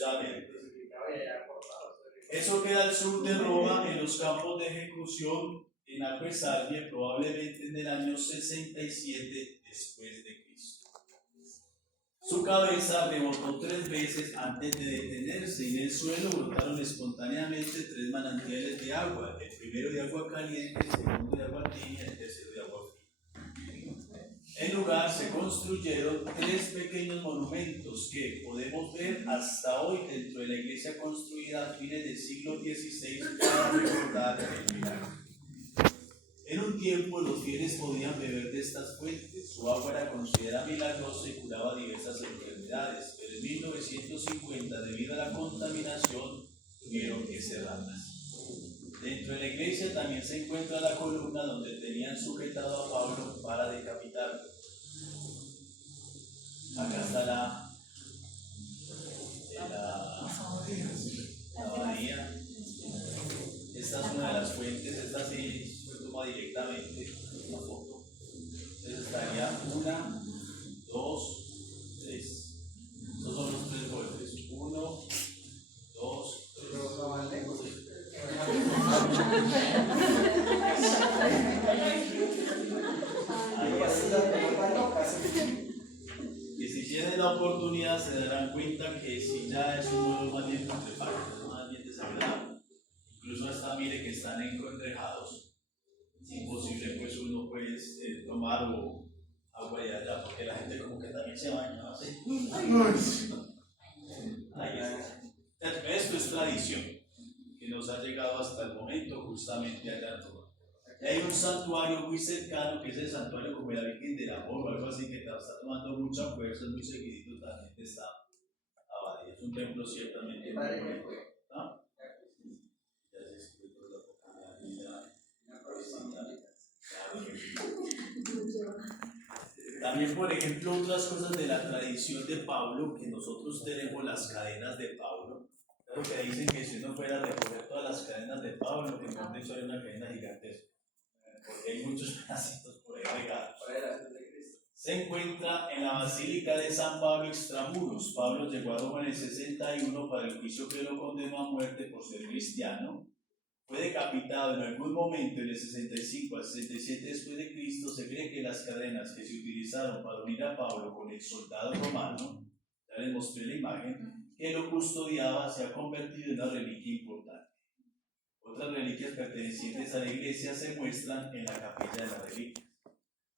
Justamente. Eso queda al sur de Roma, en los campos de ejecución en Aquesardia, probablemente en el año 67 después de Cristo. Su cabeza rebotó 3 veces antes de detenerse y en el suelo brotaron espontáneamente 3 manantiales de agua, el primero de agua caliente, el segundo de agua tibia y el tercero de agua fría. En lugar se construyeron 3 pequeños monumentos que podemos ver hasta hoy dentro de la iglesia construida a fines del siglo XVI para recordar el milagro. En un tiempo los fieles podían beber de estas fuentes, su agua era considerada milagrosa y curaba diversas enfermedades, pero en 1950, debido a la contaminación, tuvieron que cerrarlas. Dentro de la iglesia también se encuentra la columna donde tenían sujetado a Pablo para decapitarlo. Acá está la abadía. Esta es una de las fuentes, esta sí se toma directamente una foto. Entonces estaría 1, 2, 3. Estos son los 3 golpes. 1, 2, 3. Y si tienen la oportunidad se darán cuenta que si ya es un nuevo más bien putrefacto, es más bien desagradable. Incluso hasta mire que están enrejados. Es imposible pues uno pues tomar agua de allá porque la gente como que también se baña, ¿no? Esto es tradición que nos ha llegado hasta el momento justamente allá en Roma. Hay un santuario muy cercano que es el santuario como la Virgen del Amor o algo así que está tomando mucha fuerza, muy seguidito también de esta abadía. Es un templo ciertamente muy bonito. ¿Ah? También, por ejemplo, otras cosas de la tradición de Pablo, que nosotros tenemos las cadenas de Pablo. Claro que dicen que si uno fuera a recoger todas las cadenas de Pablo, que en hecho hay una cadena gigantesca, porque hay muchos pedacitos por ahí regados. Se encuentra en la Basílica de San Pablo Extramuros. Pablo llegó a Roma en el 61 para el juicio que lo condenó a muerte por ser cristiano. Fue decapitado en algún momento en el 65 al 67 después de Cristo. Se cree que las cadenas que se utilizaron para unir a Pablo con el soldado romano, ya les mostré la imagen, que lo custodiaba, se ha convertido en una reliquia importante. Otras reliquias pertenecientes a la iglesia se muestran en la capilla de la reliquia.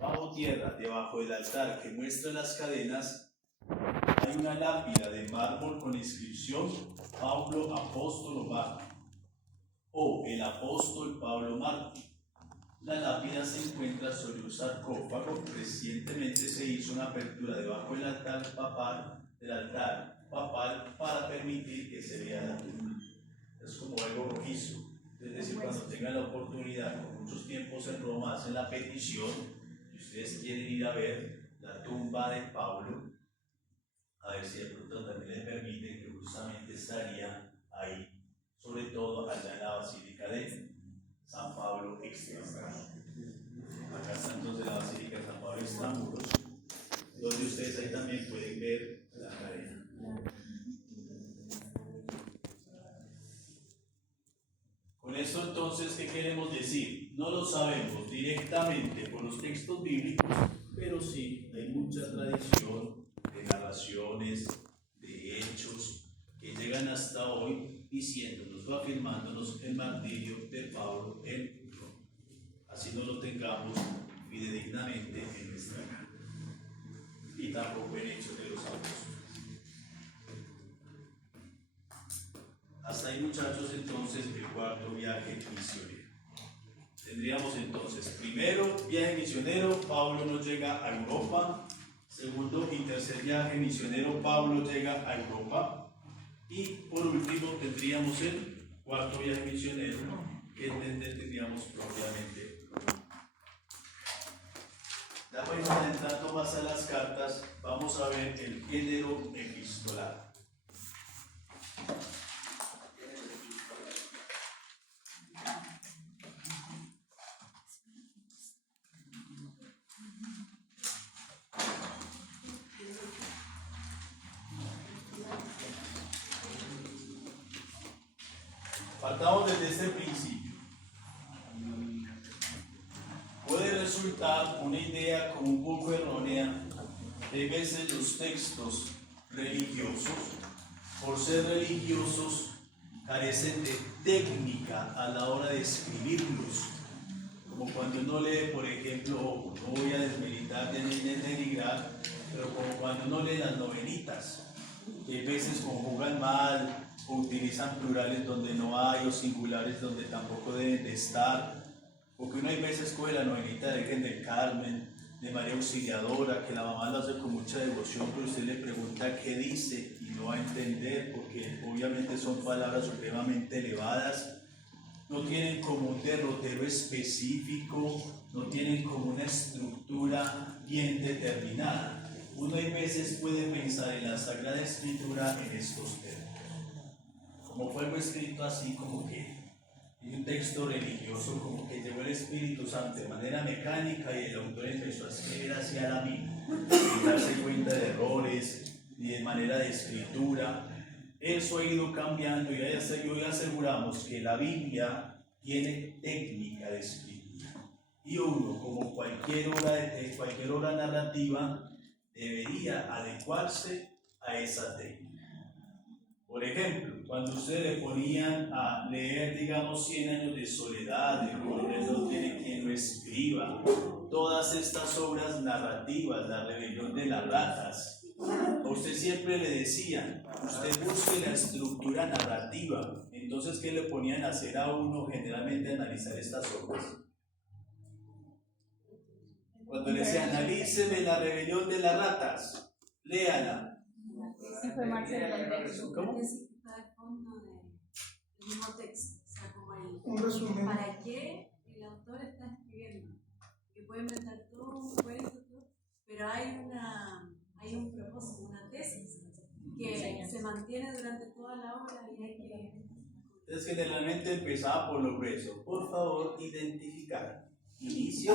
Bajo tierra, debajo del altar que muestra las cadenas, hay una lápida de mármol con inscripción Pablo Apóstolo Mártir o el apóstol Pablo Mártir. La lápida se encuentra sobre un sarcófago. Recientemente se hizo una apertura debajo del altar papal para permitir que se vea la tumba. Es como algo rojizo. Es decir, cuando tengan la oportunidad, con muchos tiempos en Roma, hacen la petición y ustedes quieren ir a ver la tumba de Pablo, a ver si de pronto también les permiten, que justamente estaría ahí, sobre todo allá en la Basílica de San Pablo Extramuros. Acá está entonces la Basílica de San Pablo Extramuros, donde ustedes ahí también pueden ver la cadena. Con esto entonces, ¿qué queremos decir? No lo sabemos directamente por los textos bíblicos, pero sí hay mucha tradición de narraciones, de hechos que llegan hasta hoy diciéndonos o afirmándonos el martirio de Pablo en Roma. Así no lo tengamos fidedignamente en nuestra cara. Y tampoco en Hechos de los Apóstoles. Hasta ahí, muchachos, entonces el cuarto viaje misionero. Tendríamos entonces, primero viaje misionero, Pablo no llega a Europa. Segundo y tercer viaje misionero, Pablo llega a Europa. Y por último tendríamos el cuarto viaje misionero, que tendríamos propiamente. Ya pues, entrando más a las cartas, vamos a ver el género epistolar. Partamos desde este principio. Puede resultar una idea como un poco errónea. Hay veces los textos religiosos, por ser religiosos, carecen de técnica a la hora de escribirlos. Como cuando uno lee, por ejemplo, no voy a desmilitar ni denigrar, pero como cuando uno lee las novenitas, que a veces conjugan mal, o utilizan plurales donde no hay, o singulares donde tampoco deben de estar, porque uno hay veces coge la novenita de Virgen del Carmen, de María Auxiliadora, que la mamá lo hace con mucha devoción, pero usted le pregunta qué dice y no va a entender, porque obviamente son palabras supremamente elevadas, no tienen como un derrotero específico, no tienen como una estructura bien determinada. Uno hay veces puede pensar en la Sagrada Escritura en estos términos. Como fue algo escrito así como que en un texto religioso, como que llegó el Espíritu Santo de manera mecánica y el autor empezó a escribir hacia la Biblia, sin darse cuenta de errores ni de manera de escritura. Eso ha ido cambiando y hoy aseguramos que la Biblia tiene técnica de escritura. Y uno, como cualquier obra narrativa, debería adecuarse a esa técnica. Por ejemplo, cuando ustedes le ponían a leer, digamos, 100 años de soledad, El coronel no tiene quien lo escriba, todas estas obras narrativas, La rebelión de las ratas, a usted siempre le decían, usted busque la estructura narrativa. Entonces, ¿qué le ponían a hacer a uno generalmente analizar estas obras? Cuando le decían, analíceme La rebelión de las ratas, léala. ¿Cómo? Al fondo del mismo texto, o sea, como Un resumen. para qué el autor está escribiendo, que puede inventar todo un cuento, pero hay un propósito, una tesis que se mantiene durante toda la obra y hay que... Entonces generalmente empezaba por lo grueso. Por favor, identificar inicio,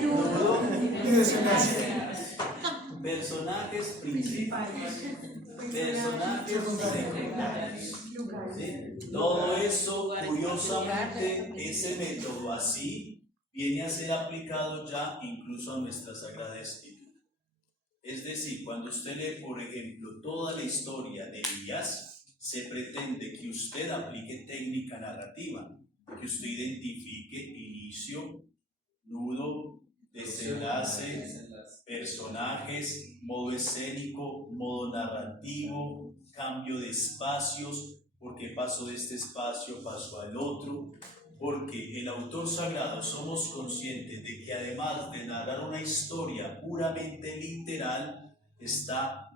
nudo, personajes principales, personajes secundarios. ¿Sí? Todo eso, curiosamente, ese método así viene a ser aplicado ya incluso a nuestra Sagrada Escritura. Es decir, cuando usted lee, por ejemplo, toda la historia de Elías, se pretende que usted aplique técnica narrativa, que usted identifique inicio, nudo, desenlace, personajes, modo escénico, modo narrativo, cambio de espacios, porque pasó de este espacio, pasó al otro, porque el autor sagrado somos conscientes de que además de narrar una historia puramente literal, está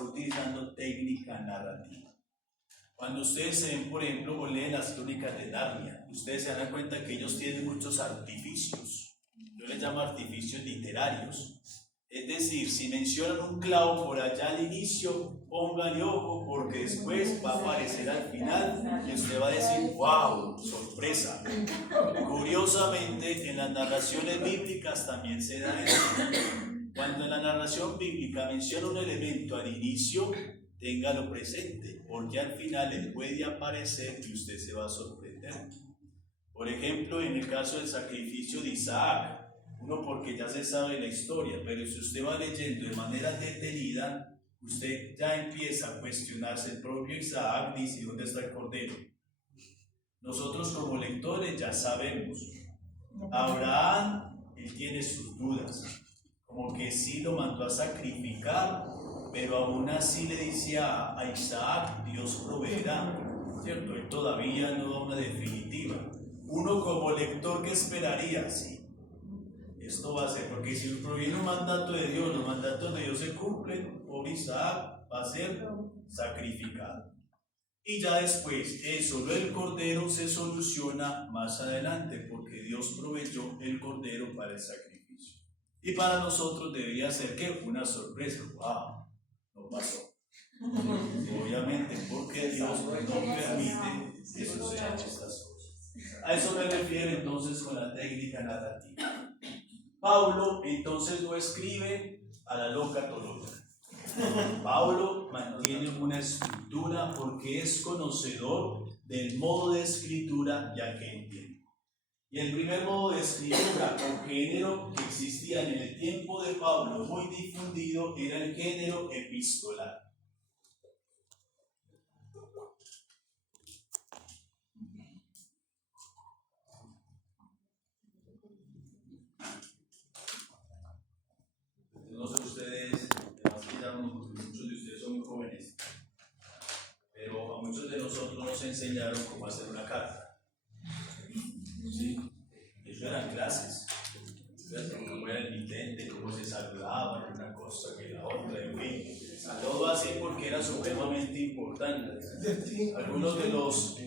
utilizando técnica narrativa. Cuando ustedes se ven, por ejemplo, o leen las crónicas de Narnia, ustedes se dan cuenta que ellos tienen muchos artificios. Yo les llamo artificios literarios. Es decir, si mencionan un clavo por allá al inicio, póngale ojo porque después va a aparecer al final y usted va a decir, wow, sorpresa. Curiosamente, en las narraciones bíblicas también se da eso. Cuando en la narración bíblica menciona un elemento al inicio, téngalo presente, porque al final le puede aparecer y usted se va a sorprender. Por ejemplo, en el caso del sacrificio de Isaac, uno porque ya se sabe la historia, pero si usted va leyendo de manera detenida, usted ya empieza a cuestionarse. El propio Isaac dice, ¿dónde está el cordero? Nosotros como lectores ya sabemos. Abraham, él tiene sus dudas, como que sí lo mandó a sacrificar, pero aún así le dice a Isaac, Dios proveerá, ¿cierto? Él todavía no da una definitiva. Uno como lector, ¿qué esperaría? Sí, esto va a ser, porque si proviene un mandato de Dios, los mandatos de Dios se cumplen, por Isaac va a ser sacrificado. Y ya después, eso del cordero se soluciona más adelante, porque Dios proveyó el cordero para el sacrificio. Y para nosotros debería ser que una sorpresa. ¡Wow! No pasó. Obviamente, porque Dios no permite que sucedan estas cosas. A eso me refiero entonces con la técnica narrativa. Pablo entonces lo escribe a la loca Tolota. Pablo mantiene una estructura porque es conocedor del modo de escritura ya que entiende. Y el primer modo de escritura o género que existía en el tiempo de Pablo, muy difundido, era el género epistolar. No sé ustedes, además que ya muchos de ustedes son muy jóvenes, pero a muchos de nosotros nos enseñaron cómo hacer una carta. ¿Sí? Eso eran clases. Cómo era el intente, cómo se saludaban, una cosa que la otra, en fin. Todo así porque era supremamente importante. Algunos de los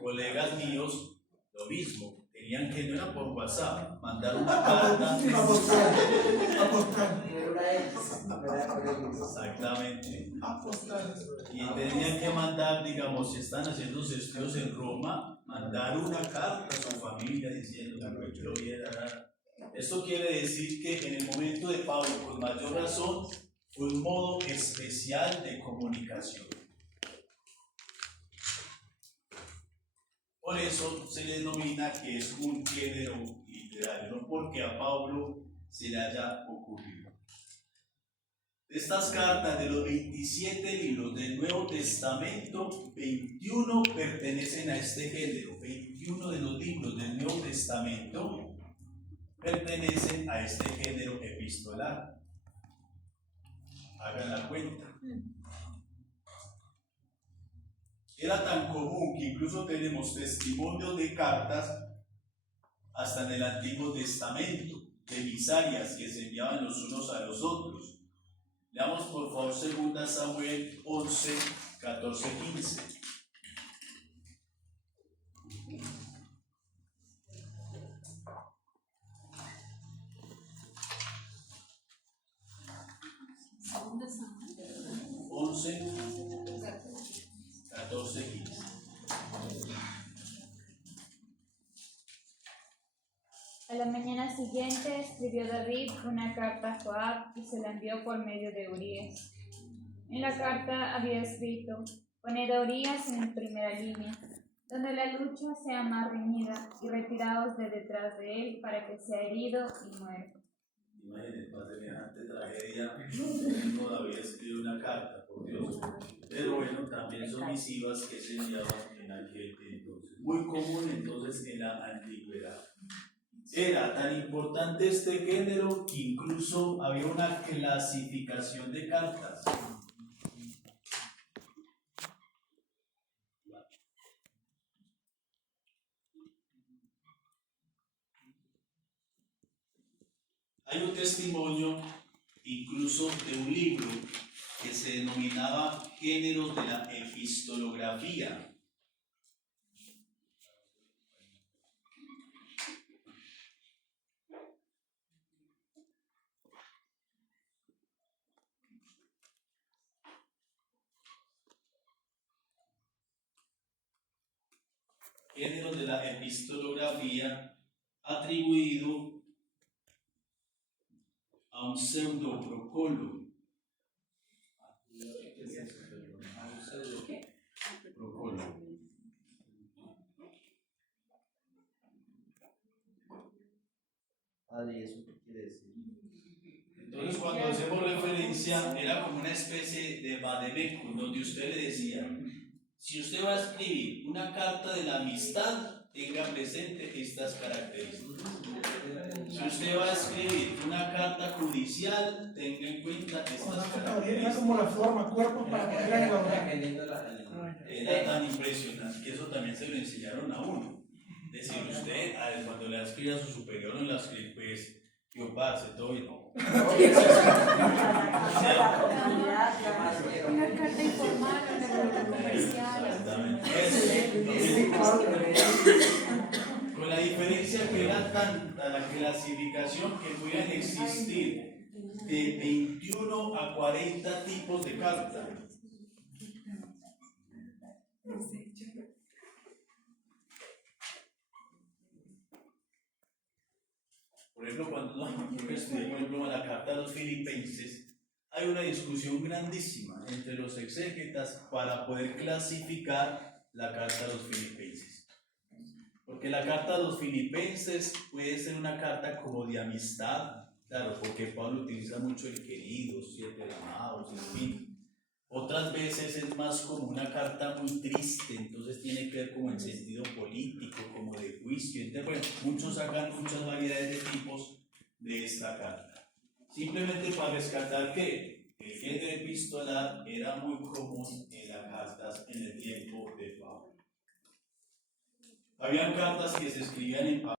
colegas míos, lo mismo. Tenían que, no era por WhatsApp, mandar una carta. Exactamente. Y tenían que mandar, digamos, si están haciendo sus estudios en Roma, mandar una carta a su familia diciendo que lo viera. Esto quiere decir que en el momento de Pablo, con mayor razón, fue un modo especial de comunicación. Por eso se le denomina que es un género literario, no porque a Pablo se le haya ocurrido. De estas cartas, de los 27 libros del Nuevo Testamento, 21 pertenecen a este género. 21 de los libros del Nuevo Testamento pertenecen a este género epistolar. Hagan la cuenta. Era tan común que incluso tenemos testimonios de cartas hasta en el Antiguo Testamento, de emisarias que se enviaban los unos a los otros. Leamos por favor 2 Samuel 11, 14, 15. Segunda Samuel 11, 14, 15. A la mañana siguiente escribió David una carta a Joab y se la envió por medio de Urías. En la carta había escrito: poned a Urías en primera línea, donde la lucha sea más reñida, y retiraos de detrás de él para que sea herido y muera. Imagínense, para semejante tragedia, el mismo David escribe una carta, por Dios. Pero bueno, también son misivas que se enviaban en aquel entonces. Muy común entonces en la antigüedad. Era tan importante este género que incluso había una clasificación de cartas. Hay un testimonio incluso de un libro que se denominaba Géneros de la Epistolografía. Géneros de la Epistolografía, atribuido a un pseudo-procolo. Procolo. Padre, ¿y eso qué quiere decir? Entonces, cuando hacemos referencia, era como una especie de vademecum, donde usted le decía: si usted va a escribir una carta de la amistad, tenga presente estas características. Si usted va a escribir una carta judicial, tenga en cuenta estas Era características. como la forma, cuerpo para poder elaborar. Era tan impresionante que eso también se lo enseñaron a uno. Es decir, usted, cuando le escribe a su superior, no le escribe, pues, yo parce, todo y no. una carta informal, una carta comercial. Exactamente. Con la diferencia que era tanta la clasificación que podían existir de 21 a 40 tipos de cartas. Por ejemplo, cuando yo estudié, por ejemplo, la carta a los filipenses, hay una discusión grandísima entre los exégetas para poder clasificar la carta a los filipenses. Porque la carta a los filipenses puede ser una carta como de amistad, claro, porque Pablo utiliza mucho el querido, siete amados, en fin. Otras veces es más como una carta muy triste, entonces tiene que ver como en sentido político, como de juicio. Entonces, bueno, muchos sacan muchas variedades de tipos de esta carta. Simplemente para rescatar que el género epistolar era muy común en las cartas en el tiempo de Pablo. Habían cartas que se escribían en papel.